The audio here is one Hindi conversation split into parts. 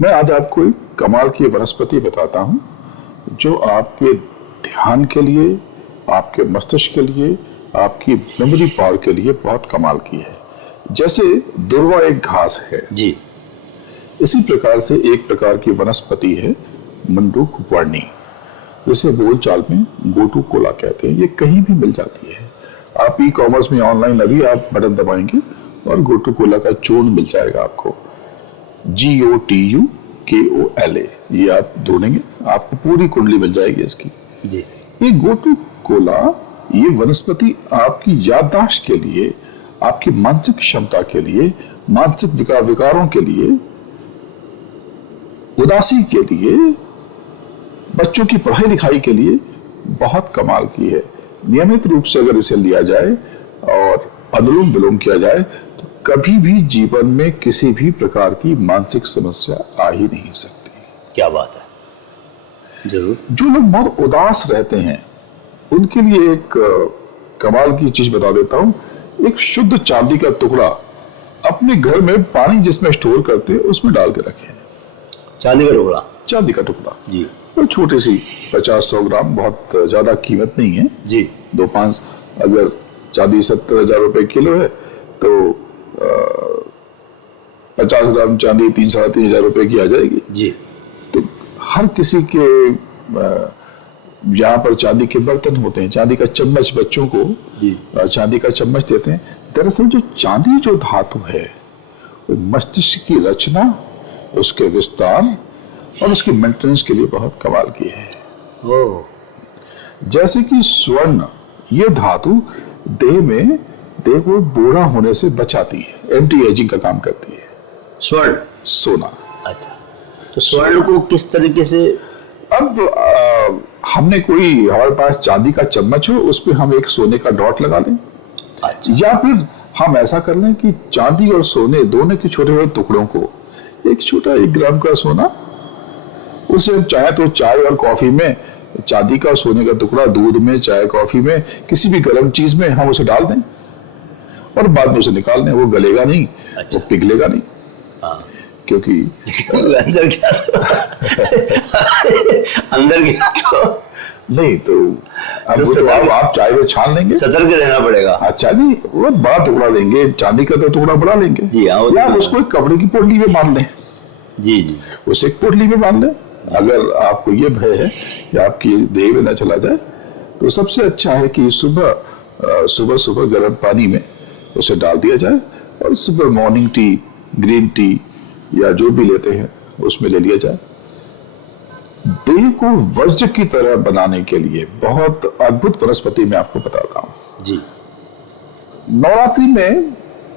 मैं आज आपको एक कमाल की वनस्पति बताता हूं जो आपके ध्यान के लिए, आपके मस्तिष्क के लिए, आपकी मेमोरी पावर के लिए बहुत कमाल की है। जैसे दुर्वा एक घास है जी, इसी प्रकार से एक प्रकार की वनस्पति है मंडूक वर्णी, जिसे बोलचाल में गोटू कोला कहते हैं। ये कहीं भी मिल जाती है। आप ई कॉमर्स में ऑनलाइन अभी आप बटन दबाएंगे और गोटू कोला का चूर्ण मिल जाएगा आपको, GOTUKOLA। ये आप ढूंढेंगे, आपको पूरी कुंडली मिल जाएगी इसकी जी। ये गोटू कोला, ये वनस्पति आपकी याददाश्त के लिए, आपकी मानसिक क्षमता के लिए, मानसिक विकारों के लिए, उदासी के लिए, बच्चों की पढ़ाई लिखाई के लिए बहुत कमाल की है। नियमित रूप से अगर इसे लिया जाए और अनुलोम विलोम किया जाए तो कभी भी जीवन में किसी भी प्रकार की मानसिक समस्या आ ही नहीं सकती। क्या बात है, जरूर। जो लोग बहुत उदास रहते हैं उनके लिए एक कमाल की चीज बता देता हूं। एक शुद्ध चांदी का टुकड़ा अपने घर में पानी जिसमें स्टोर करते हैं उसमें डाल के रखें। चांदी का टुकड़ा? चांदी का टुकड़ा जी। तो छोटी सी 50-100 ग्राम, बहुत ज्यादा कीमत नहीं है जी। 2-5, अगर चांदी 70,000 रुपए किलो है तो 50 ग्राम चांदी 3-3.5 रुपए की आ जाएगी जी। तो हर किसी के यहाँ पर चांदी के बर्तन होते हैं, चांदी का चम्मच बच्चों को जी। चांदी का चम्मच देते हैं। दरअसल जो चांदी जो धातु है वो मस्तिष्क की रचना, उसके विस्तार और उसकी मेंटेनेंस के लिए बहुत कमाल की है। ओ, जैसे कि स्वर्ण, ये धातु देह को बूढ़ा होने से बचाती है, एंटी एजिंग का काम करती है। स्वर्ण? सोना। अच्छा, तो स्वर्ण को किस तरीके से? अब हमारे पास चांदी का चम्मच हो, उस पर हम एक सोने का डॉट लगा लें। अच्छा। या फिर हम ऐसा कर लें कि चांदी और सोने दोनों के छोटे छोटे टुकड़ों को, एक छोटा 1 ग्राम का सोना, उसे हम चाहे तो चाय और कॉफी में चांदी का और सोने का टुकड़ा, दूध में, चाय कॉफी में, किसी भी गर्म चीज में हम उसे डाल दें और बाद में उसे निकाल दें। वो गलेगा नहीं। अच्छा। वो पिघलेगा नहीं। हाँ। क्योंकि अंदर क्या अंदर क्या तो नहीं तो आप चाय में छान लेंगे, सतर्क रहना पड़ेगा। अच्छा नहीं, वो बड़ा टुकड़ा लेंगे, चांदी का तो टुकड़ा बड़ा लेंगे जी। हाँ, या उसको एक कपड़े की पोटली में बांध लें। जी जी। उसे एक पोटली में बांध लें। अगर आपको ये भय है कि आपकी देह में न चला जाए तो सबसे अच्छा है कि सुबह गर्म पानी में उसे डाल दिया जाए और सुबह मॉर्निंग टी, ग्रीन टी या जो भी लेते हैं उसमें ले लिया जाए। देह को वज्र की तरह बनाने के लिए बहुत अद्भुत वनस्पति मैं आपको बताता हूं जी। नवरात्रि में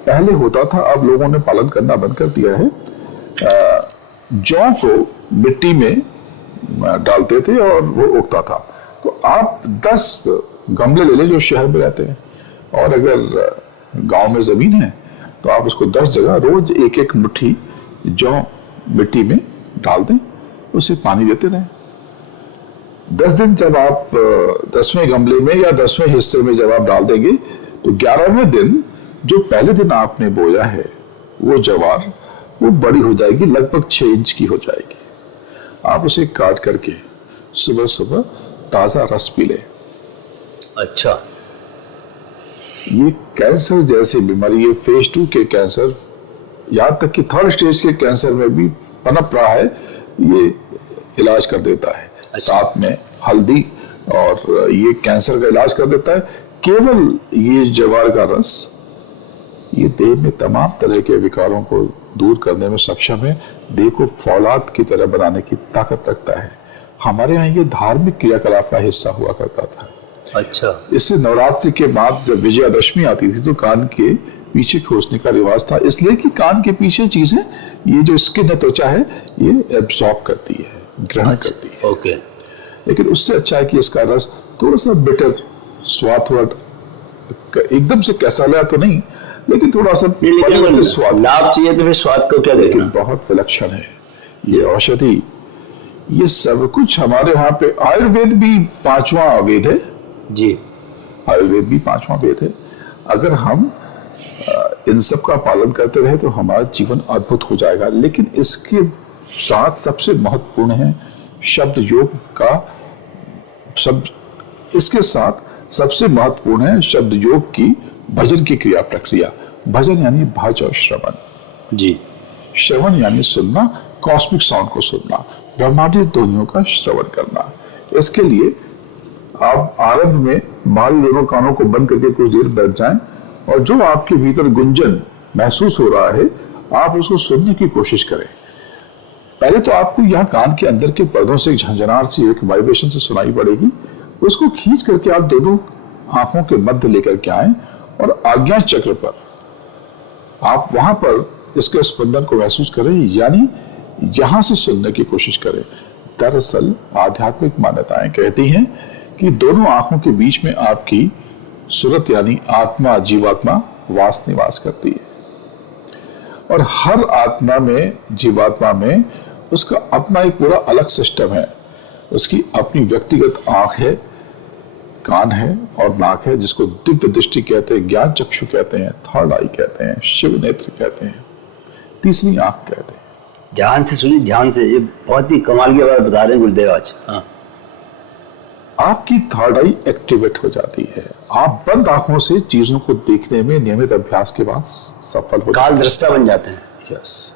पहले होता था, अब लोगों ने पालन करना बंद कर दिया है। जौ को मिट्टी में डालते थे और वो उगता था। तो आप 10 गमले ले लें जो शहर में रहते हैं, और अगर गांव में जमीन है तो आप उसको 10 जगह रोज 1-1 मुट्ठी जौ मिट्टी में डाल दें, उसे पानी देते रहें। 10 दिन जब आप 10वें गमले में या 10वें हिस्से में जब आप डाल देंगे तो 11वें दिन जो पहले दिन आपने बोया है वो ज्वार, वो बड़ी हो जाएगी, लगभग 6 इंच की हो जाएगी। आप उसे काट करके सुबह सुबह ताजा रस पी लें। अच्छा। ये कैंसर जैसी बीमारी, ये फेज 2 के कैंसर, यहाँ तक कि 3rd स्टेज के कैंसर में भी पनप रहा है, ये इलाज कर देता है। साथ में हल्दी, और ये कैंसर का इलाज कर देता है। केवल ये ज्वार का रस ये देह में तमाम तरह के विकारों को दूर करने में सक्षम है, देह को फौलाद की तरह बनाने की ताकत रखता है। हमारे यहाँ ये धार्मिक क्रियाकलाप का हिस्सा हुआ करता था। अच्छा। इससे नवरात्रि के बाद जब विजयादशमी आती थी तो कान के पीछे खोसने का रिवाज था, इसलिए कि कान के पीछे चीजें, ये जो स्किन है, त्वचा है, ये एब्सॉर्ब करती है, ग्रहण करती है। ओके। लेकिन उससे अच्छा है कि इसका रस थोड़ा सा बिटर स्वाद, थोड़ा एकदम से कैसाला तो नहीं, लेकिन थोड़ा सा स्वाद लाभ चाहिए तो फिर स्वाद को क्या देखना, बहुत विलक्षण है ये औषधि। ये सब कुछ हमारे यहाँ पे आयुर्वेद भी 5वां वेद है जी। आयुर्वेद भी 5वां वेद है। अगर हम इन सब का पालन करते रहे तो हमारा जीवन अद्भुत हो जाएगा। लेकिन इसके साथ सबसे महत्वपूर्ण है शब्द योग का शब्द। इसके साथ सबसे महत्वपूर्ण है शब्द योग की भजन की क्रिया प्रक्रिया। भजन यानी भज और श्रवण। जी। श्रवण यानी सुनना, कॉस्मिक साउंड को सुनना, ब्रह्मांडीय ध्वनियों का श्रवण करना। इसके लिए आप आरंभ में बाहरी दोनों कानों को बंद करके कुछ देर बैठ जाएं और जो आपके भीतर गुंजन महसूस हो रहा है आप उसको सुनने की कोशिश करें। पहले तो आपको यहाँ कान के अंदर के पर्दों से एक झंझनार सी एक वाइब्रेशन से सुनाई पड़ेगी। उसको खींच करके आप दोनों आंखों के मध्य लेकर के आए और आज्ञा चक्र पर आप वहां पर इसके स्पंदन को महसूस करें, यानी यहां से सुनने की कोशिश करें। दरअसल आध्यात्मिक मान्यताएं कहती हैं कि दोनों आंखों के बीच में आपकी सुरत यानी आत्मा, जीवात्मा वास निवास करती है और हर आत्मा में, जीवात्मा में उसका अपना एक पूरा अलग सिस्टम है। उसकी अपनी व्यक्तिगत आंख है, कान है और नाक है, जिसको दिव्य दृष्टि कहते हैं, ज्ञान चक्षु कहते हैं, थर्ड आई कहते हैं, शिव नेत्र कहते हैं, तीसरी आंख कहते हैं। ध्यान से सुनिए, ध्यान से। ये बहुत ही कमाल की बात बता रहे हैं गुरुदेव आज। हाँ। आपकी थर्ड आई एक्टिवेट हो जाती है। आप बंद आंखों से चीजों को देखने में नियमित अभ्यास के बाद सफल हो काल दृष्टा बन जाते हैं। यस,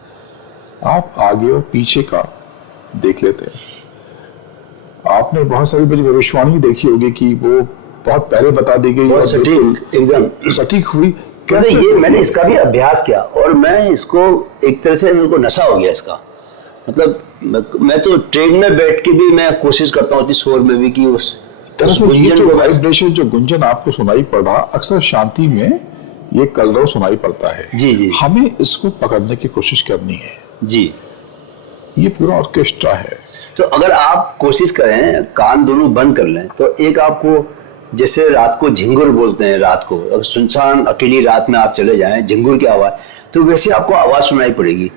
आप आगे और पीछे का देख लेते हैं। आपने बहुत सारी बड़ी भविष्यवाणी देखी होगी कि वो बहुत पहले बता दी गई और सटीक, एकदम सटीक हुई। कैसे ये मैंने इसका भी अभ्यास किया और मैं इसको एक तरह से मेरे को नशा हो गया इसका। मतलब मैं तो ट्रेन में बैठ के भी मैं कोशिश करता हूँ शोर में भी कि उस ये जो वाइब्रेशन, जो गुंजन आपको सुनाई पड़ा, अक्सर शांति में ये कलरव सुनाई पड़ता है। जी जी। हमें इसको पकड़ने की कोशिश करनी है। जी। ये पूरा ऑर्केस्ट्रा है। तो अगर आप कोशिश करें, कान दोनों बंद कर लें, तो एक आपको, जैसे रात को झिंगुर बोलते हैं, रात को अगर सुनसान अकेली रात में आप चले जाएं, झिंगुर की आवाज, तो वैसे आपको आवाज सुनाई पड़ेगी।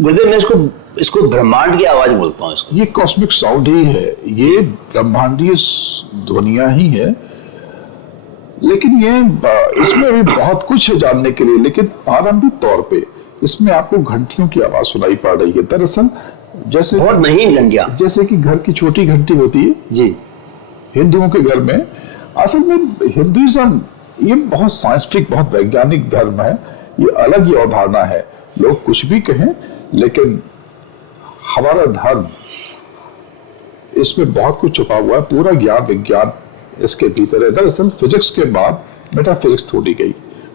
गुरुदेव मैं इसको ब्रह्मांड की आवाज बोलता हूँ। इसको ये कॉस्मिक साउंड ही है, ये ब्रह्मांडीय ध्वनिया ही है। लेकिन ये इसमें भी बहुत कुछ है जानने के लिए, लेकिन आरंभिक तौर पे इसमें आपको घंटियों की आवाज सुनाई पड़ रही है। दरअसल जैसे बहुत महीन घंटियां, जैसे कि घर की छोटी घंटी होती है जी, हिंदुओं के घर में। असल में हिंदुइज्म ये बहुत साइंटिफिक, बहुत वैज्ञानिक धर्म है। ये अलग ही अवधारणा है। लोग कुछ भी कहें, लेकिन हमारा धर्म, इसमें बहुत कुछ छुपा हुआ है। पूरा ज्ञान विज्ञान इसके भीतर है। दरअसल फिजिक्स के बाद मेटाफिजिक्स थोड़ी गई।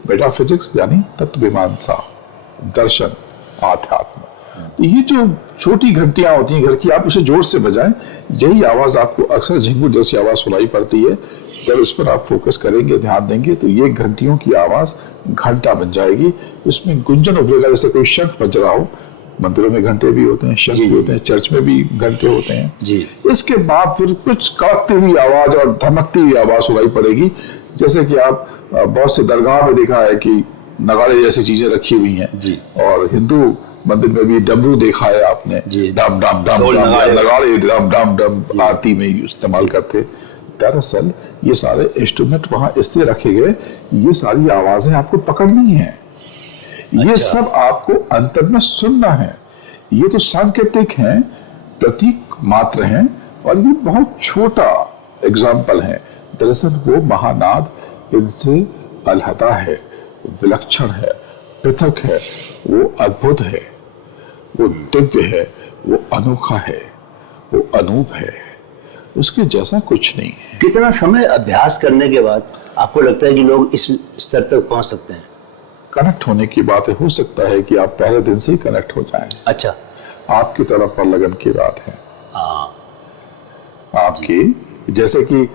मेटाफिजिक्स यानी तत्व मीमांसा, दर्शन, आध्यात्म। तो ये जो छोटी घंटियां होती हैं घर की, आप इसे जोर से बजाएं, यही आवाज आपको अक्सर झिंगुर जैसी आवाज सुनाई पड़ती है। जब इस पर आप फोकस करेंगे, ध्यान देंगे, तो ये घंटियों की आवाज घंटा बन जाएगी। इसमें गुंजन उभरेगा, जैसे कोई शंख बज रहा हो। मंदिरों में घंटे भी होते हैं, शंख भी होते हैं, चर्च में भी घंटे होते हैं जी। इसके बाद फिर कुछ कड़कती हुई आवाज और धमकती हुई आवाज सुनाई पड़ेगी। जैसे कि आप बहुत से दरगाह में देखा है कि नगाड़े जैसी चीजें रखी हुई हैं जी। और हिंदू मंदिर में भी डमरू देखा है आपने जी। डम डम डम नगाड़े डम डम डम आरती में इस्तेमाल करते। दरअसल ये सारे इंस्ट्रूमेंट वहां इसलिए रखे गए, ये सारी आवाजें आपको पकड़नी है। ये सब आपको अंतर में सुनना है। ये तो सांकेतिक हैं, प्रतीक मात्र हैं और ये बहुत छोटा एग्जाम्पल है। दरअसल वो महानाद इनसे अलहदा है, विलक्षण है, पृथक है, वो अद्भुत है, वो दिव्य है, वो अनोखा है, वो अनूप है। उसके जैसा कुछ नहीं है। कितना समय अभ्यास करने के बाद आपको लगता है कि लोग इस स्तर तक पहुंच सकते हैं? कनेक्ट होने की बात है। हो सकता है कि आप पहले दिन से ही कनेक्ट हो जाएं। अच्छा, आपकी तरफ पर लगन की बात है। आपकी, जैसे कि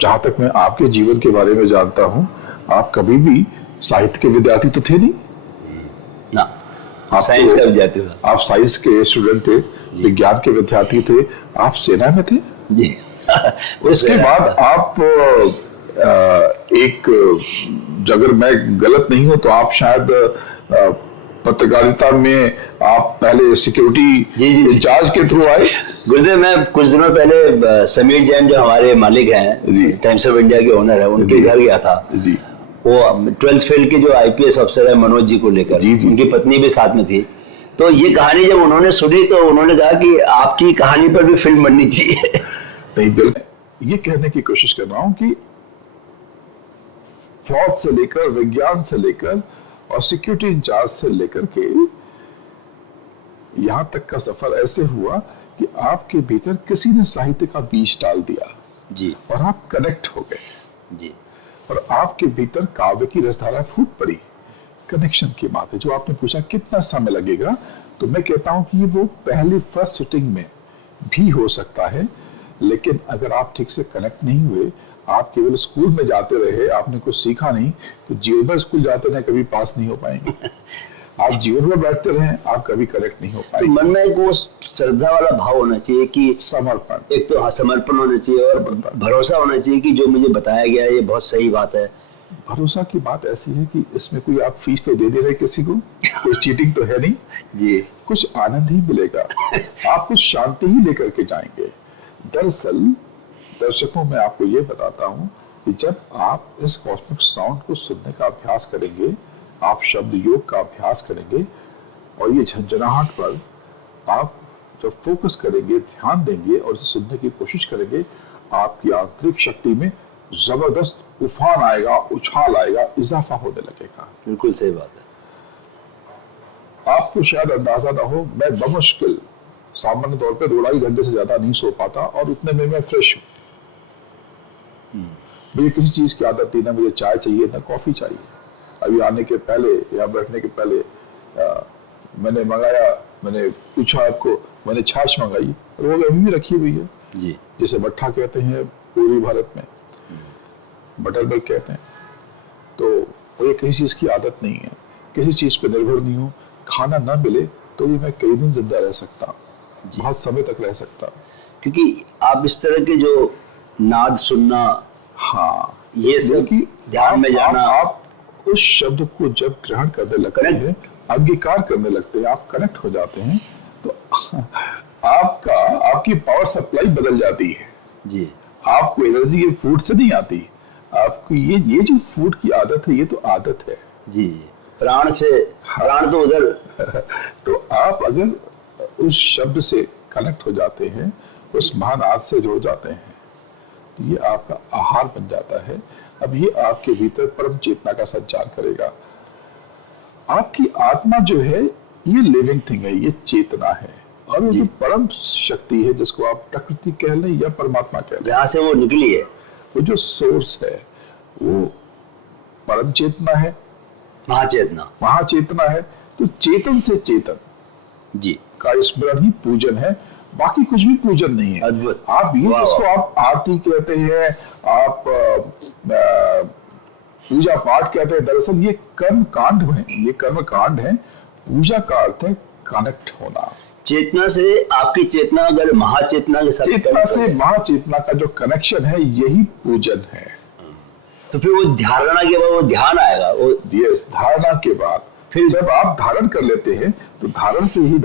जहां तक मैं आपके जीवन के बारे में जानता हूं, आप कभी भी साहित्य के विद्यार्थी तो थे नहीं ना? साइंस का विद्यार्थी था। आप साइंस के स्टूडेंट थे, विज्ञान के विद्यार्थी थे, आप सेना में थे जी। उसके बाद आप एक, अगर मैं गलत नहीं हूं तो आप शायद पत्रकारिता में आप पहले सिक्योरिटी इंचार्ज के थ्रू आए। गुरुदेव मैं कुछ दिनों पहले समीर जैन जो हमारे मालिक हैं, टाइम्स ऑफ इंडिया के ओनर है, उनके घर गया था जी। वो 12th फेल के जो IPS अफसर है मनोज जी को लेकर, उनकी पत्नी भी साथ में थी। तो ये कहानी जब उन्होंने सुनी तो उन्होंने कहा कि आपकी कहानी पर भी फिल्म बननी चाहिए। नहीं, बिल्कुल ये कहने की कोशिश कर रहा हूं कि फौज से लेकर, विज्ञान से लेकर और सिक्योरिटी इंचार्ज से लेकर के यहां तक का सफर ऐसे हुआ कि आपके भीतर किसी ने साहित्य का बीज डाल दिया जी और आप कनेक्ट हो गए जी। और आपके भीतर काव्य की रसधारा फूट पड़ी। कनेक्शन की बात है। जो आपने पूछा कितना समय लगेगा, तो मैं कहता हूं कि वो पहली फर्स्ट सिटिंग में भी हो सकता है, लेकिन अगर आप ठीक से कनेक्ट नहीं हुए, आप केवल स्कूल में जाते रहे, आपने कुछ सीखा नहीं, तो जीवन भर स्कूल जाते रहे कभी पास नहीं हो पाएंगे। आप जीवन में बैठते रहे, आप कभी कनेक्ट नहीं हो तो पाएंगे। मन में एक वो श्रद्धा वाला भाव होना चाहिए कि समर्पण, एक तो समर्पण होना चाहिए और भरोसा होना चाहिए कि जो मुझे बताया गया है ये बहुत सही बात है। भरोसा की बात ऐसी है कि इसमें कोई आप फीस तो दे रहे किसी को, कोई चीटिंग तो है नहीं जी। कुछ आनंद ही मिलेगा, आप कुछ शांति ही लेकर के जाएंगे। दरअसल दर्शकों, मैं आपको ये बताता हूं कि जब आप इस कॉस्मिक साउंड को सुनने का अभ्यास करेंगे, आप शब्द योग का अभ्यास करेंगे और ये झंझनाहट पर आप जब फोकस करेंगे, ध्यान देंगे और इसे सुनने की कोशिश करेंगे, आपकी आंतरिक शक्ति में जबरदस्त उफान आएगा, उछाल आएगा, इजाफा होने लगेगा। बिल्कुल सही बात है। आपको शायद अंदाजा ना हो, मैं बमुश्किल सामान्य तौर पे 2-2.5 घंटे से ज्यादा नहीं सो पाता और उतने में मैं फ्रेश हूँ। मुझे किसी चीज की आदत थी, ना मुझे चाय चाहिए ना कॉफी चाहिए। अभी आने के पहले या बैठने के पहले मैंने मंगाया, मैंने पूछा आपको, मैंने छाछ मंगाई और वो अभी भी रखी हुई है जी। जिसे मट्ठा कहते हैं पूर्वी भारत में, बटर मिल्क कहते हैं। तो मुझे किसी चीज की आदत नहीं है, किसी चीज पे निर्भर नहीं हूँ। खाना ना मिले तो भी मैं कई दिन जिंदा रह सकता हूँ, बहुत समय तक रह सकता हूँ, क्योंकि आप इस तरह के जो नाद सुनना, हाँ, ये सब कि ध्यान में जाना, आप उस शब्द को जब ग्रहण करने लगते हैं, अंगीकार करने लगते हैं, आप कनेक्ट हो जाते हैं, तो आपकी पावर सप्लाई बदल जाती है जी। आपको एनर्जी ये फूड से नहीं आती, आपको ये जो फूड की आदत है, ये तो आदत है जी। प्राण से, प्राण तो उधर। तो आप अगर उस शब्द से कनेक्ट हो जाते हैं, उस महान आद से जुड़ जाते हैं, तो ये आपका आहार बन जाता है। अब ये आपके भीतर परम चेतना का संचार करेगा। आपकी आत्मा जो है ये लिविंग थिंग है, ये चेतना है, और वो जो परम शक्ति है जिसको आप प्रकृति कह लें या परमात्मा कह लें, जहां से वो निकली है, वो जो सोर्स है वो परम चेतना है, महाचेतना, महाचेतना है। तो चेतन से चेतन जी का स्मरण ही पूजन है, बाकी कुछ भी पूजन नहीं है। अद्भुत। आप ये जिसको आप आरती कहते हैं, आप पूजा पाठ कहते हैं, दरअसल ये कर्म कांड है, ये कर्म कांड है। पूजा का अर्थ है कनेक्ट होना। चेतना से आपकी चेतना अगर महाचेतना के साथ, चेतना से महाचेतना का जो कनेक्शन है, यही पूजन है। तो फिर वो धारणा के बाद वो ध्यान आएगा, वो यस, धारणा के बाद फिर जब आप धारण कर लेते हैं, तो धारणा से ही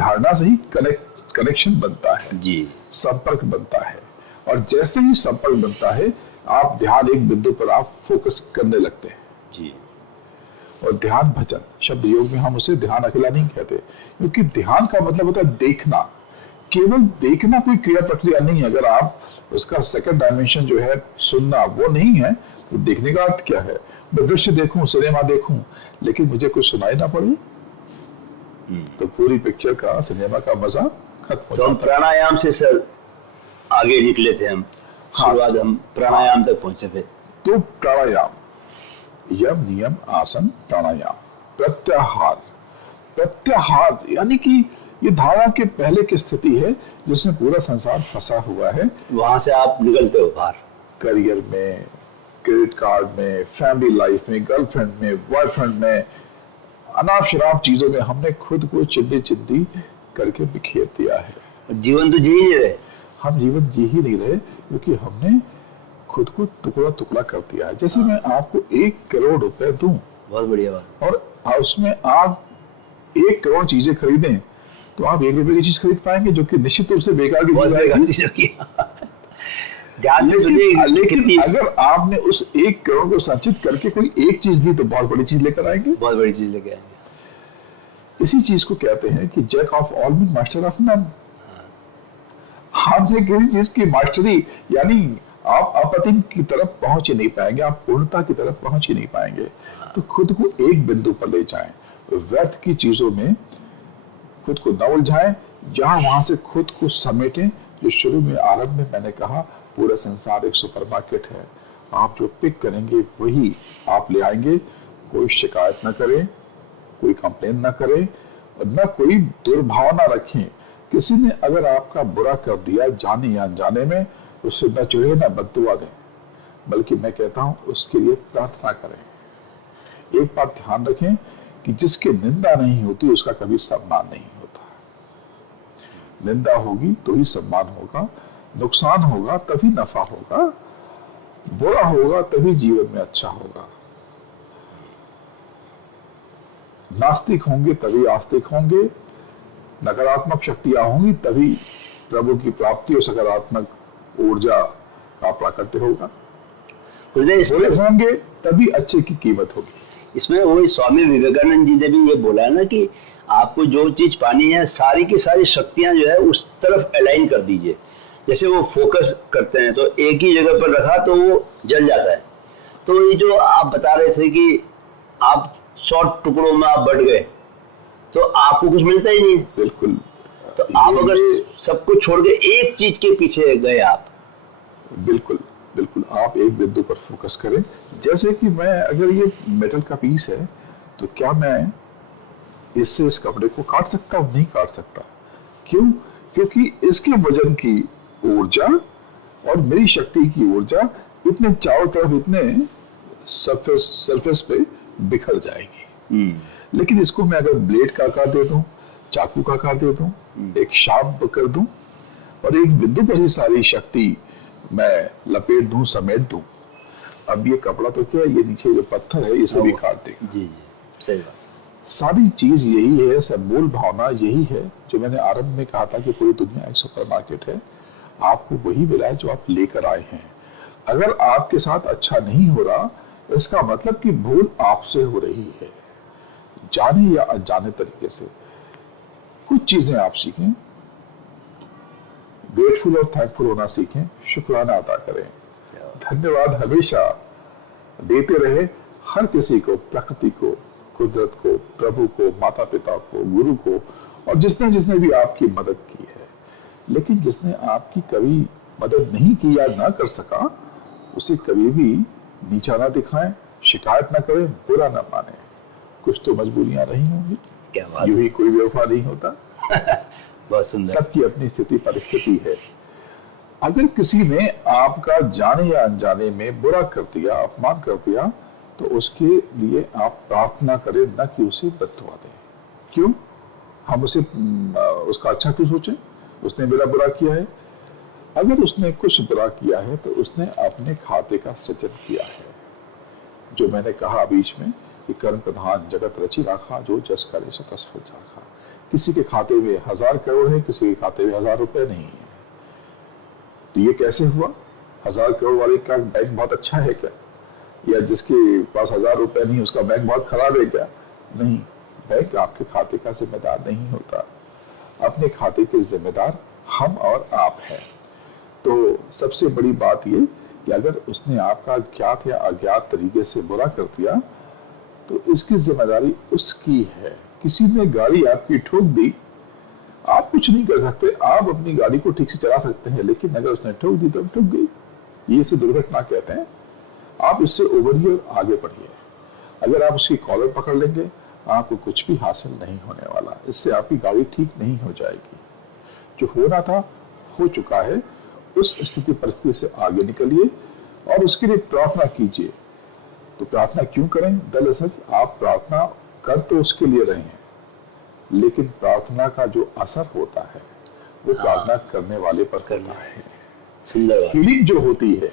कनेक्शन बनता है जी, संपर्क बनता है। और जैसे ही संपर्क बनता है, आप ध्यान एक बिंदु पर आप फोकस करने लगते हैं जी। और ध्यान भजन, शब्द योग में हम उसे ध्यान अकेला नहीं कहते, क्योंकि ध्यान का मतलब होता है देखना। केवल देखना कोई क्रिया प्रक्रिया नहीं है। अगर आप उसका सेकंड डायमेंशन जो है सुनना, वो नहीं है, तो देखने का अर्थ क्या है? मैं दृश्य देखूं, सिनेमा देखूं, लेकिन मुझे कुछ सुनाई ना पड़े, तो पूरी पिक्चर का, सिनेमा का मजा खत्म हो तो हम जाता है। प्राणायाम से सर आगे निकले थे, हम शुरुआत हम प्राणायाम तक पहुंचे थे। तो प्राणायाम, यम नियम आसन प्राणायाम, प्रत्याहार। प्रत्याहार यानी कि ये धारणा के पहले की स्थिति है जिसमें पूरा संसार फंसा हुआ है। वहां से आप निकलते हो बाहर, करियर में, क्रेडिट कार्ड में, फैमिली लाइफ में, गर्लफ्रेंड में, बॉयफ्रेंड में, अनाप शराब चीजों में हमने खुद को चिद्दी करके बिखेर दिया है। जीवन तो जी ही नहीं रहे। हम जीवन जी ही नहीं रहे, क्योंकि हमने खुद को टुकड़ा टुकड़ा कर दिया है। जैसे मैं आपको 1 करोड़ रुपए दूं, बहुत बढ़िया बात। और उसमें आप 1 करोड़ चीजें खरीदें, तो आप 1 रुपए की चीज खरीद पाएंगे, जो कि निश्चित रूप से बेकार की चीज आएगी। ध्यान से सुनिए, लेकिन अगर आपने उस 1 करोड़ को संचित करके कोई एक चीज दी, तो बहुत बड़ी चीज लेकर आएंगे। बहुत बड़ी चीज लेके आएंगे। इसी चीज को कहते हैं कि jack of all mean master of none. आपने किसी चीज की मास्टरी, यानी आप अपतिम की तरफ पहुंच ही नहीं पाएंगे, आप पूर्णता की तरफ पहुंच ही नहीं पाएंगे। तो खुद को एक बिंदु पर ले जाएं, व्यर्थ की चीजों में खुद को न उलझाएं, जहां वहां से खुद को समेटें। जो शुरू में आरंभ में मैंने कहा, पूरा संसार एक सुपरमार्केट है, आप जो पिक करेंगे वही आप ले आएंगे। कोई शिकायत न करें, कोई कंप्लेन न करें और न कोई दुर्भावना रखें। किसी ने अगर आपका बुरा कर दिया जाने या अनजाने में, उससे न चिढ़े न बद्दुआ दें, बल्कि मैं कहता हूं उसके लिए प्रार्थना करें। एक बात ध्यान रखें कि जिसकी निंदा नहीं होती उसका कभी सम्मान नहीं होता। निंदा होगी तो ही सम्मान होगा, नुकसान होगा तभी नफा होगा, बुरा होगा तभी जीवन में अच्छा होगा। नास्तिक होंगे तभी आस्तिक होंगे, नकारात्मक शक्तियां होंगी तभी प्रभु की प्राप्ति और सकारात्मक ऊर्जा का प्राकट्य होगा। बुरे होंगे तभी अच्छे की कीमत होगी। इसमें वो स्वामी विवेकानंद जी ने भी ये बोला है ना कि आपको जो चीज पानी है, सारी की सारी शक्तियां जो है उस तरफ अलाइन कर दीजिए। जैसे वो फोकस करते हैं तो एक ही जगह पर रखा तो वो जल जाता है। तो ये जो आप बता रहे थे कि आप 100 टुकड़ों में आप बढ़ गए तो आपको कुछ मिलता ही नहीं। बिल्कुल। तो आप अगर सब कुछ छोड़ के एक चीज के पीछे गए आप, बिल्कुल बिल्कुल, आप एक बिंदु पर फोकस करें। जैसे कि मैं, अगर ये मेटल का पीस है तो क्या मैं इससे इस कपड़े को काट सकता हूं? नहीं काट सकता। क्यों? क्योंकि इसके वजन की ऊर्जा और मेरी शक्ति की ऊर्जा इतने चारों तरफ, इतने सरफेस पे बिखर जाएगी। लेकिन इसको मैं अगर ब्लेड का आकार दे दूं, चाकू का आकार दे दूं, एक शार्प कर दूं और एक बिंदु पर ही सारी शक्ति मैं लपेट दूं, समेट दूं, अब ये कपड़ा तो क्या, ये नीचे जो पत्थर है इसे भी काट देगा। जी जी, सही बात। सारी चीज यही है, सब मूल भावना यही है जो मैंने आरंभ में कहा था कि पूरी दुनिया एक सुपरमार्केट है। आपको वही मिला है जो आप लेकर आए हैं। अगर आपके साथ अच्छा नहीं हो रहा, इसका मतलब कि भूल आपसे हो रही है, जाने या अनजाने तरीके से। कुछ चीजें आप सीखें, ग्रेटफुल और थैंकफुल होना सीखें, शुक्राना अदा करें, धन्यवाद हमेशा देते रहे हर किसी को, प्रकृति को, कुदरत को, प्रभु को, माता पिता को, गुरु को और जिसने जिसने भी आपकी मदद की है। लेकिन जिसने आपकी कभी मदद नहीं की या ना कर सका, उसे कभी भी नीचा ना दिखाएं, शिकायत ना करें, बुरा ना माने। कुछ तो मजबूरियां रही होंगी, क्या बात, यूं ही कोई व्यवहार नहीं होता। बहुत सुंदर। सबकी अपनी स्थिति परिस्थिति है। अगर किसी ने आपका जाने या अनजाने में बुरा कर दिया, अपमान कर दिया, तो उसके लिए आप प्रार्थना करें, न कि उसे बददुआ दें। क्यों? हम उसे उसका अच्छा क्यों सोचें? उसने मेरा बुरा किया है। अगर उसने कुछ बुरा किया है तो उसने अपने खाते का सृजन किया है। जो मैंने कहा बीच में कि कर्म प्रधान जगत रचि राखा, जो जस करे सो तस फल चाखा। किसी के खाते में 1000 करोड़ है, किसी के खाते में 1000 रुपए नहीं है। तो ये कैसे हुआ? 1000 करोड़ वाले का बैंक बहुत अच्छा है क्या? या जिसके पास 1000 रुपए नहीं उसका बैंक बहुत खराब है क्या? नहीं, बैंक आपके खाते का जिम्मेदार नहीं होता। अपने खाते के जिम्मेदार हम और आप हैं। तो सबसे बड़ी बात ये कि अगर उसने आपका ज्ञात या अज्ञात तरीके से बुरा कर दिया तो इसकी जिम्मेदारी उसकी है। किसी ने गाड़ी आपकी ठोक दी, आप कुछ नहीं कर सकते। आप अपनी गाड़ी को ठीक से चला सकते हैं, लेकिन अगर उसने ठोक दी तो ठोक गई। ये इसे दुर्घटना कहते हैं। आप इससे उभरिए और आगे बढ़िए। अगर आप उसकी कॉलर पकड़ लेंगे, आपको कुछ भी हासिल नहीं होने वाला। इससे आपकी गाड़ी ठीक नहीं हो जाएगी। जो होना था हो चुका है। उस स्थिति परिस्थिति से आगे निकलिए और उसके लिए प्रार्थना कीजिए। तो प्रार्थना क्यों करें? दरअसल आप प्रार्थना कर तो उसके लिए रहे हैं, लेकिन प्रार्थना का जो असर होता है वो प्रार्थना करने वाले पर करना है। सुंदर हीलिंग जो होती है,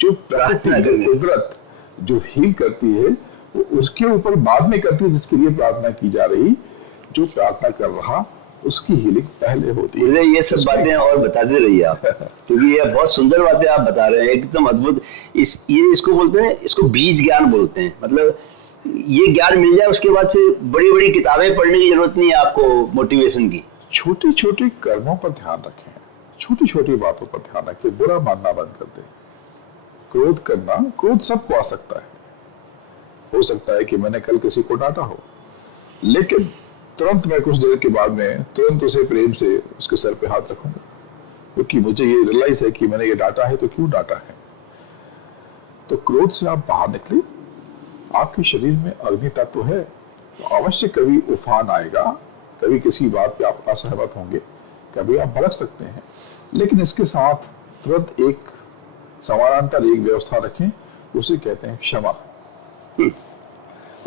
जो प्रकृति कुदरत जो हील करती है, वो उसके ऊपर बाद में करती है जिसके लिए प्रार्थना की जा रही। जो प्रार्थना कर रहा उसकी हीलिंग पहले होती है। ये सब बातें और बताते रहिए आप, क्योंकि ये बहुत सुंदर बातें आप बता रहे हैं, एकदम अद्भुत। इसको बोलते हैं, इसको बीज ज्ञान बोलते हैं। मतलब ये ज्ञान मिल जाए उसके बाद फिर बड़ी बड़ी किताबें पढ़ने की जरूरत नहीं है आपको मोटिवेशन की। छोटी छोटी कर्मों पर ध्यान रखें, छोटी छोटी बातों पर ध्यान रखें, बुरा मानना बंद कर दें। क्रोध करना, क्रोध सबको आ सकता है। हो सकता है कि मैंने कल किसी को डांटा हो, लेकिन तुरंत मैं कुछ देर के बाद में तुरंत उसे प्रेम से उसके सर पे हाथ रखूंगा, क्योंकि मुझे ये रियलाइज है कि मैंने ये डांटा है तो क्यों डांटा है। तो क्रोध से आप बाहर निकले। आपके शरीर में अग्नि तत्व है, तो अवश्य कभी उफान आएगा, कभी किसी बात पे आप असहमत होंगे, कभी आप भड़क सकते हैं, लेकिन इसके साथ तुरंत एक समानांतर एक व्यवस्था रखें, उसे कहते हैं क्षमा,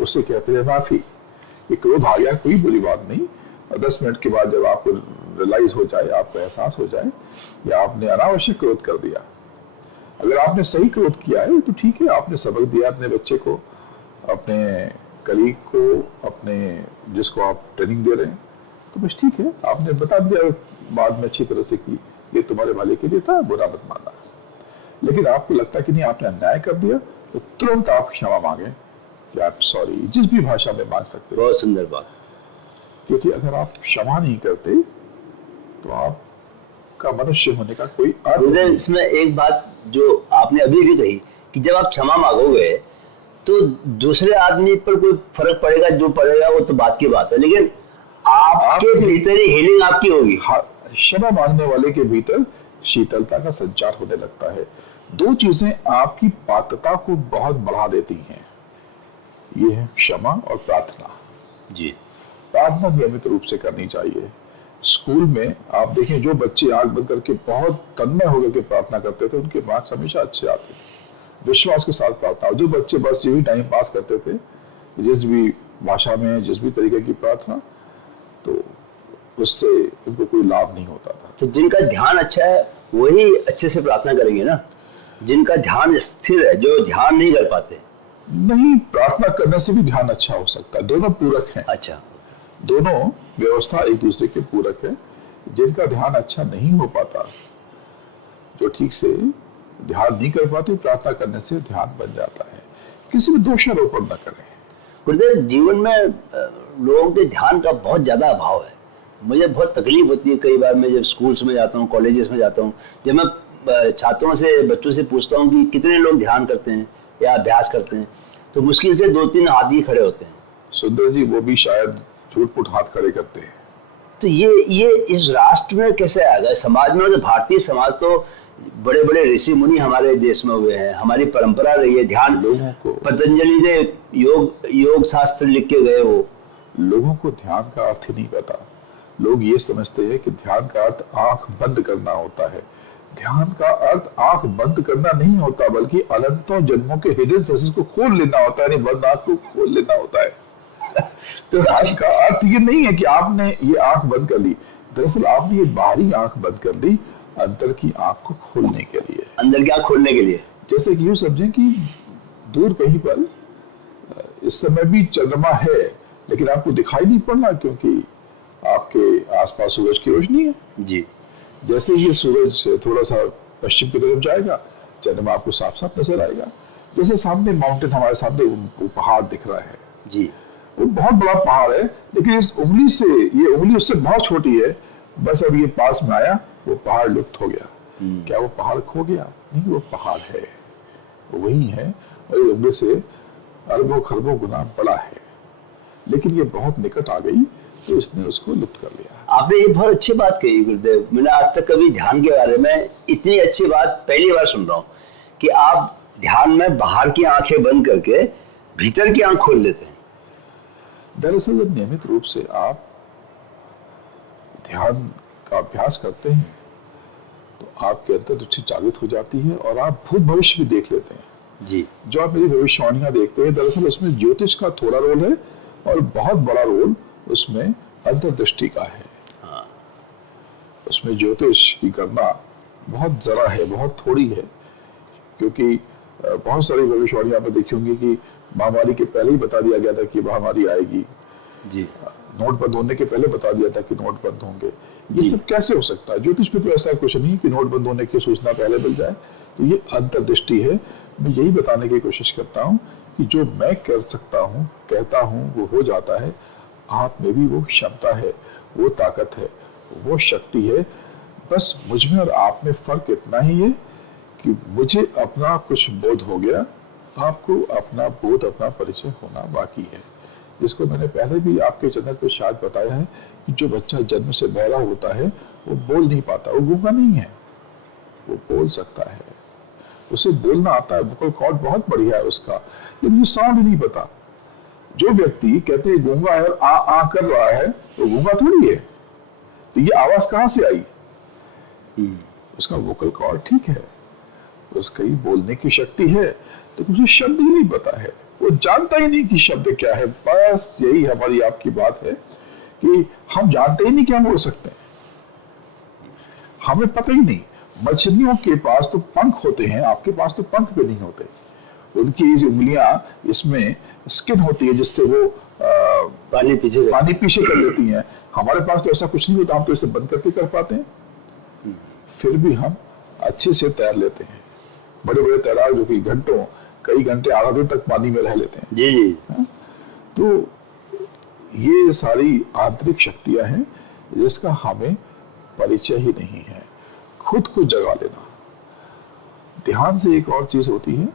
उसे कहते हैं माफी। ये क्रोध आ गया, कोई बुरी बात नहीं, और 10 मिनट के बाद जब आपको रियलाइज हो जाए, आपको एहसास हो जाए या आपने अनावश्यक क्रोध कर दिया, अगर आपने सही क्रोध किया है तो ठीक है, आपने सबक दिया अपने बच्चे को, अपने कलीग को, अपने जिसको आप ट्रेनिंग दे रहे हैं, तो बस ठीक है, आपने बता दिया बाद में अच्छी तरह से कि ये तुम्हारे भले के लिए था, बुरा मत मानना। लेकिन आपको लगता है कि नहीं आपने अन्याय कर दिया, तो तुरंत आप क्षमा मांगे कि आप सॉरी, जिस भी भाषा में मांग सकते हैं। बहुत सुंदर बात। क्योंकि अगर आप क्षमा नहीं करते तो आपका मनुष्य होने का कोई अर्थ नहीं। इसमें एक बात जो आपने अभी भी कही कि जब आप क्षमा मांगोगे तो दूसरे आदमी पर कोई फर्क पड़ेगा, जो पड़ेगा वो तो बात की बात है, लेकिन आपके भीतर ही हीलिंग आपकी होगी। क्षमा मांगने वाले के भीतर शीतलता का संचार होने लगता है। दो चीजें आपकी पात्रता को बहुत बढ़ा देती हैं, ये है क्षमा और प्रार्थना। जी, प्रार्थना नियमित रूप से करनी चाहिए। स्कूल में आप देखें, जो बच्चे आंख बंद करके बहुत तन्मय होकर के प्रार्थना करते थे, उनके मार्क्स हमेशा अच्छे आते थे। विश्वास के साथ प्रार्थना। जो बच्चे बस यही टाइम पास करते थे, जिस भी भाषा में, जिस भी तरीके की प्रार्थना, तो उससे उनको कोई लाभ नहीं होता था। तो जिनका ध्यान अच्छा है वही अच्छे से प्रार्थना करेंगे ना, जिनका ध्यान स्थिर है, जो ध्यान नहीं कर पाते। नहीं, प्रार्थना करने से भी ध्यान अच्छा हो सकता है, दोनों पूरक हैं। अच्छा, दोनों व्यवस्था एक दूसरे के पूरक है। जिनका ध्यान अच्छा नहीं हो पाता, जो ठीक से ध्यान नहीं कर पाते, प्रार्थना करने से ध्यान बन जाता है। किसी भी दोषारोपण न करें। गुरुदेव, जीवन में लोगों के ध्यान का बहुत ज्यादा अभाव है। मुझे बहुत तकलीफ होती है कई बार, मैं जब स्कूल्स में जाता हूँ, कॉलेजेस में जाता हूँ, जब मैं छात्रों से, बच्चों से पूछता हूँ कि कितने लोग ध्यान करते हैं या अभ्यास करते हैं, तो मुश्किल से 2-3 हाथ ही खड़े होते हैं। सुंदर जी, वो भी शायद छूट-फूट हाथ खड़े करते हैं। तो ये इस राष्ट्र में कैसे आएगा, समाज में? तो भारतीय समाज तो बड़े बड़े ऋषि मुनि हमारे देश में हुए हैं, हमारी परंपरा रही है ध्यान। लोगों को, पतंजलि ने योग शास्त्र लिख के गए, वो लोगों को ध्यान का अर्थ ही नहीं पता। लोग ये समझते हैं कि ध्यान का अर्थ आंख बंद करना होता है। ध्यान का अर्थ आंख बंद करना नहीं होता, बल्कि अनंतों जन्मों के हिडन सेंसेस को खोल लेना होता है, यानी बंद आंख को खोल लेना होता है। तो ध्यान का अर्थ ये नहीं है कि आपने ये आंख बंद कर ली, दरअसल आपने ये बाहरी आंख बंद कर दी अंदर की आंख को खोलने के लिए, अंदर की आंख खोलने के लिए। जैसे कि यूं समझें कि दूर कहीं पर इस समय भी चंद्रमा है, लेकिन आपको दिखाई नहीं पड़ रहा, क्योंकि आपके आसपास सूरज की रोशनी है। जी, जैसे ही सूरज थोड़ा सा पश्चिम की तरफ जाएगा, चंद्रमा आपको साफ साफ नजर आएगा। जैसे सामने माउंटेन, हमारे सामने वो पहाड़ दिख रहा है, जी, वो बहुत बड़ा पहाड़ है, लेकिन इस उंगली से, ये उंगली उससे बहुत छोटी है, बस अब ये पास में आया, वो पहाड़ लुप्त हो गया। क्या वो पहाड़ खो गया? नहीं, वो पहाड़ है, वो वही है, और ये उंगली से अरबों खरबों गुना बड़ा है, लेकिन ये बहुत निकट आ गई तो इसने उसको लुप्त कर लिया। आपने ये बहुत अच्छी बात कही गुरुदेव। मैंने आज तक कभी ध्यान के बारे में इतनी अच्छी बात पहली बार सुन रहा हूँ कि आप ध्यान में बाहर की आंखें बंद करके भीतर की आंख खोल देते हैं। दरअसल जब नियमित रूप से आप ध्यान का अभ्यास करते हैं तो आपके अंतर्दृष्टि जागृत हो जाती है और आप भूत भविष्य भी देख लेते हैं। जी, जो आप मेरी भविष्यवाणियां देखते हैं, दरअसल उसमें ज्योतिष का थोड़ा रोल है और बहुत बड़ा रोल उसमें अंतर्दृष्टि का है। हाँ, उसमें ज्योतिष की गणना बहुत जरा है, बहुत थोड़ी है, क्योंकि बहुत सारी भविष्यवाणियां आपने देखी होंगी कि महामारी के पहले ही बता दिया गया था कि महामारी आएगी। जी, नोट बंद होने के पहले बता दिया था कि नोट बंद होंगे। ये सब कैसे हो सकता है? ज्योतिष में तो ऐसा कुछ नहीं कि नोट बंद होने की सूचना पहले मिल जाए। तो ये अंतर्दृष्टि है। मैं यही बताने की कोशिश करता हूँ कि जो मैं कर सकता हूँ, कहता हूँ, वो हो जाता है। आप में भी वो क्षमता है, वो ताकत है, वो शक्ति है। बस मुझ में और आप में फर्क इतना ही है कि मुझे अपना कुछ बोध हो गया, आपको अपना बोध, अपना परिचय होना बाकी है। जिसको मैंने पहले भी आपके चैनल पे शायद बताया है कि जो बच्चा जन्म से बहरा होता है वो बोल नहीं पाता, वो गूंगा नहीं है, वो बोल सकता है, उसे बोलना आता है, वोकल कॉर्ड बहुत बढ़िया है उसका, लेकिन वो साउंड नहीं पता। जो व्यक्ति कहते हैं गूंगा है और आ कर रहा है, वो गूंगा थोड़ी है। तो ये आवाज कहां से आई? उसका वोकल कॉर्ड ठीक है, उसकी बोलने की शक्ति है, तो उसे शब्द ही नहीं पता है, वो जानता ही नहीं कि शब्द क्या है। बस यही हमारी आपकी बात है कि हम जानते ही नहीं कि हम बोल सकते हैं, हमें पता ही नहीं। मछलियों के पास तो पंख होते हैं, आपके पास तो पंख भी नहीं होते। उनकी उंगलियां इसमें स्किन होती है जिससे वो पानी पीछे कर लेती हैं। हमारे पास तो ऐसा कुछ नहीं होता, हम तो इसे बंद करके कर पाते हैं, फिर भी हम अच्छे से तैर लेते हैं। बड़े बड़े तैराक जो कि घंटों, कई घंटे, आधा दिन तक पानी में रह लेते हैं। जी जी। तो ये सारी आंतरिक शक्तियां हैं जिसका हमें परिचय ही नहीं है। खुद को जगा लेना। ध्यान से एक और चीज होती है,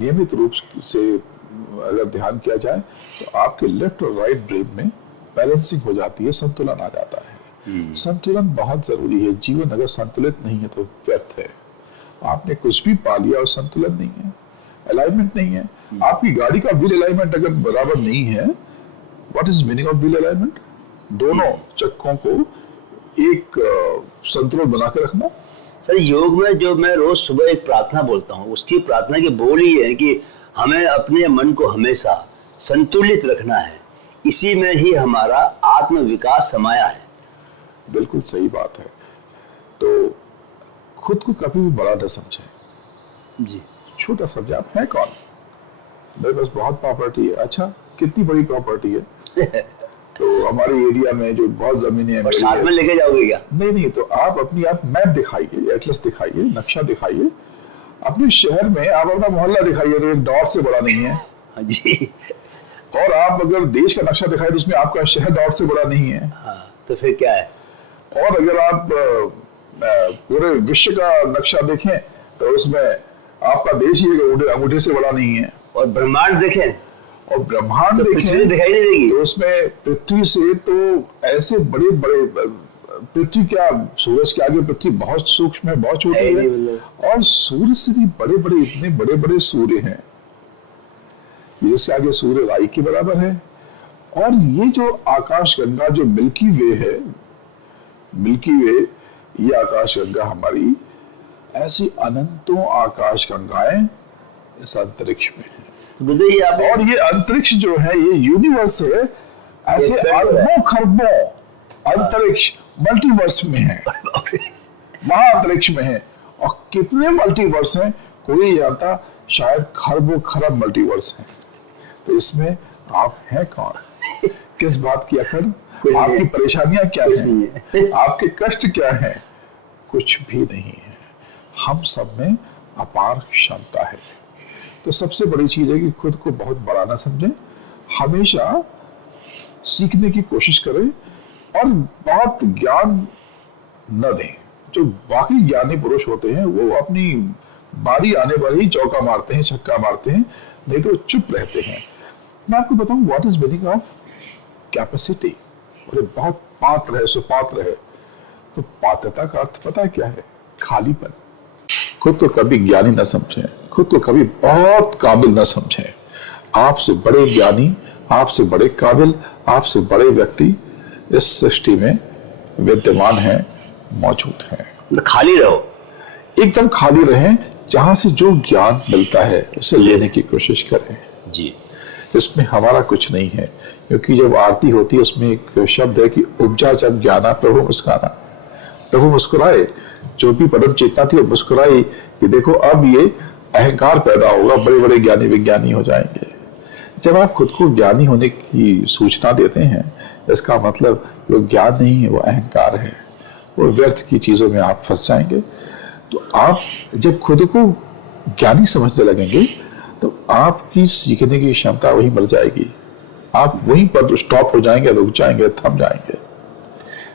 नियमित रूप से अगर ध्यान किया जाए तो आपके लेफ्ट और राइट ब्रेन में बैलेंसिंग हो जाती है, संतुलन आ जाता है। संतुलन बहुत जरूरी है। जीवन अगर संतुलित नहीं है तो व्यर्थ है। आपने कुछ भी पा लिया और संतुलन नहीं है, अलाइनमेंट नहीं है। आपकी गाड़ी का व्हील अलाइनमेंट अगर बराबर नहीं है, what is meaning of wheel alignment? दोनों चक्कों को एक संतुलन बना के रखना। सर, योग में जो मैं रोज सुबह एक प्रार्थना बोलता हूँ, उसकी प्रार्थना की बोल ही है कि हमें अपने मन को हमेशा संतुलित रखना है, इसी में ही हमारा आत्म विकास समाया है। बिल्कुल सही बात है। तो खुद को कभी भी बड़ा न समझे जी। छोटा समझे। आप हैं कौन? मेरे पास बहुत प्रॉपर्टी है। अच्छा, कितनी बड़ी प्रॉपर्टी है? तो हमारे एरिया में जो बहुत जमीनें हैं, और साथ में लेके जाओगे क्या? नहीं, तो आप अपनी आप मैप दिखाइए, एटलस दिखाइए, नक्शा दिखाइए। अपने शहर में आप अपना मोहल्ला दिखाइए तो एक डॉट से बड़ा नहीं है। हाँ जी। और आप अगर देश का नक्शा दिखाए तो उसमें आपका शहर डॉट से बड़ा नहीं है। हाँ, तो फिर क्या है? और अगर आप पूरे विश्व का नक्शा देखें तो उसमें आपका देश ही अंगूठे से बड़ा नहीं है। और ब्रह्मांड देखें, और ब्रह्मांड तो देखें दिखाई नहीं देगी। तो उसमें पृथ्वी से तो ऐसे बड़े बड़े, पृथ्वी क्या, सूरज के आगे पृथ्वी बहुत सूक्ष्म है, बहुत छोटी है। और सूर्य से भी बड़े बड़े, इतने बड़े बड़े सूर्य हैं जिसके आगे सूर्य राई के बराबर है। और ये जो आकाश गंगा, जो मिल्की वे है, मिल्की वे, ये आकाश गंगा हमारी, ऐसी अनंतों आकाश गंगाएं इस अंतरिक्ष में है। और ये अंतरिक्ष जो है, ये यूनिवर्स है, ऐसे अरबों खरबों अंतरिक्ष मल्टीवर्स में है, महाअंतरिक्ष में है। और कितने मल्टीवर्स हैं कोई जानता, शायद खरबों खरब मल्टीवर्स हैं। तो इसमें आप हैं कौन? किस बात की अकड़? आपकी परेशानियां क्या हैं? आपके कष्ट क्या हैं? कुछ भी नहीं है। हम सब में अपार क्षमता है। तो सबसे बड़ी चीज है कि खुद को बहुत बड़ा ना समझें, हमेशा सीखने की कोशिश करें और बहुत ज्ञान न दें। जो बाकी ज्ञानी पुरुष होते हैं वो अपनी बारी आने पर ही चौका मारते हैं, छक्का मारते हैं, नहीं तो चुप रहते हैं। मैं आपको बताऊं what is meaning of capacity. बोले बहुत पात्र है, सुपात्र है। तो पात्रता का अर्थ पता है क्या है? खालीपन। खुद तो कभी ज्ञानी न समझें, खुद तो कभी बहुत काबिल न समझें। आपसे बड़े ज्ञानी, आपसे बड़े काबिल, आपसे बड़े व्यक्ति इस सृष्टि में विद्यमान हैं, मौजूद हैं। खाली रहो, एकदम खाली रहें। जहां से जो ज्ञान मिलता है उसे लेने की कोशिश करें। जी। इसमें हमारा कुछ नहीं है, क्योंकि जब आरती होती है उसमें एक शब्द है कि उपजा जब ज्ञाना प्रभु मुस्काना। प्रभु मुस्कुराए, जो भी परम चेतना थी वो मुस्कुराई कि देखो अब ये अहंकार पैदा होगा, बड़े बड़े ज्ञानी विज्ञानी हो जाएंगे। जब आप खुद को ज्ञानी होने की सूचना देते हैं, इसका मतलब वो ज्ञान नहीं है, वो अहंकार है। वो व्यर्थ की चीजों में आप फंस जाएंगे। तो आप जब खुद को ज्ञानी समझने लगेंगे तो आपकी सीखने की क्षमता वहीं मर जाएगी, आप वहीं पर स्टॉप हो जाएंगे, रुक जाएंगे, थम जाएंगे।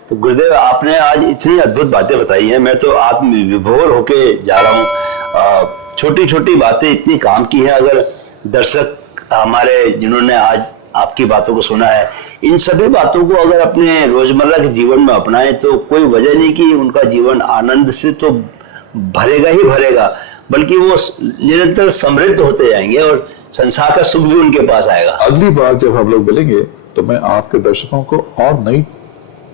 तो गुरुदेव, आपने आज इतनी अद्भुत बातें बताई हैं, मैं तो आप विभोर होके जा रहा हूँ। छोटी छोटी बातें इतनी काम की हैं। अगर दर्शक हमारे जिन्होंने आज आपकी बातों को सुना है, इन सभी बातों को अगर अपने रोजमर्रा के जीवन में अपनाएं तो कोई वजह नहीं कि उनका जीवन आनंद से तो भरेगा ही भरेगा, बल्कि वो निरंतर समृद्ध होते जाएंगे और संसार का सुख भी उनके पास आएगा। अगली बार जब हम लोग मिलेंगे तो मैं आपके दर्शकों को और नई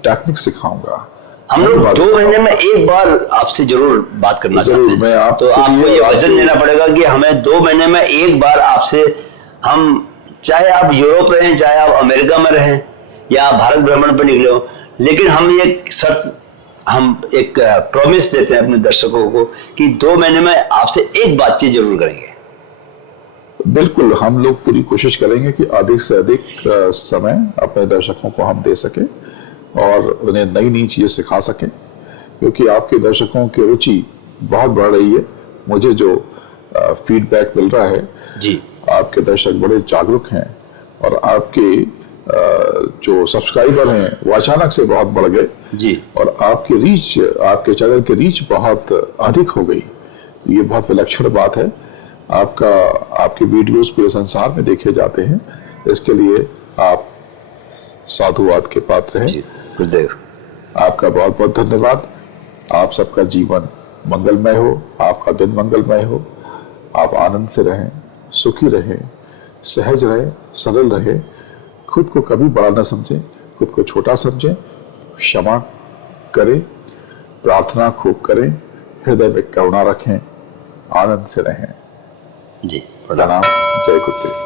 टेक्निक सिखाऊंगा। हम लोग 2 महीने में एक बार आपसे जरूर बात करना चाहते हैं। मैं तो आपको ये वचन देना पड़ेगा कि हमें 2 महीने में एक बार आपसे, हम चाहे आप यूरोप रहें, चाहे आप अमेरिका में रहें या आप भारत भ्रमण पर निकले हो, लेकिन हम एक शर्त, हम एक प्रॉमिस देते हैं अपने दर्शकों को कि 2 महीने में आपसे एक बातचीत जरूर करेंगे। बिल्कुल, हम लोग पूरी कोशिश करेंगे कि अधिक से अधिक समय अपने दर्शकों को हम दे सके और उन्हें नई नई चीजें सिखा सकें, क्योंकि आपके दर्शकों की रुचि बहुत बढ़ रही है। मुझे जो फीडबैक मिल रहा है जी, आपके दर्शक बड़े जागरूक हैं और आपके जो सब्सक्राइबर हैं वो अचानक से बहुत बढ़ गए जी, और आपकी रीच, आपके चैनल की रीच बहुत अधिक हो गई। तो ये बहुत विलक्षण बात है। आपके वीडियोस पूरे संसार में देखे जाते हैं, इसके लिए आप साधुवाद के पात्र हैं। गुरुदेव, आपका बहुत बहुत धन्यवाद। आप सबका जीवन मंगलमय हो, आपका दिन मंगलमय हो, आप आनंद से रहें, सुखी रहें, सहज रहें, सरल रहें, खुद को कभी बड़ा न समझें, खुद को छोटा समझें, क्षमा करें, प्रार्थना खूब करें, हृदय में करुणा रखें, आनंद से रहें। जी, प्रणाम, जय गुरुदेव।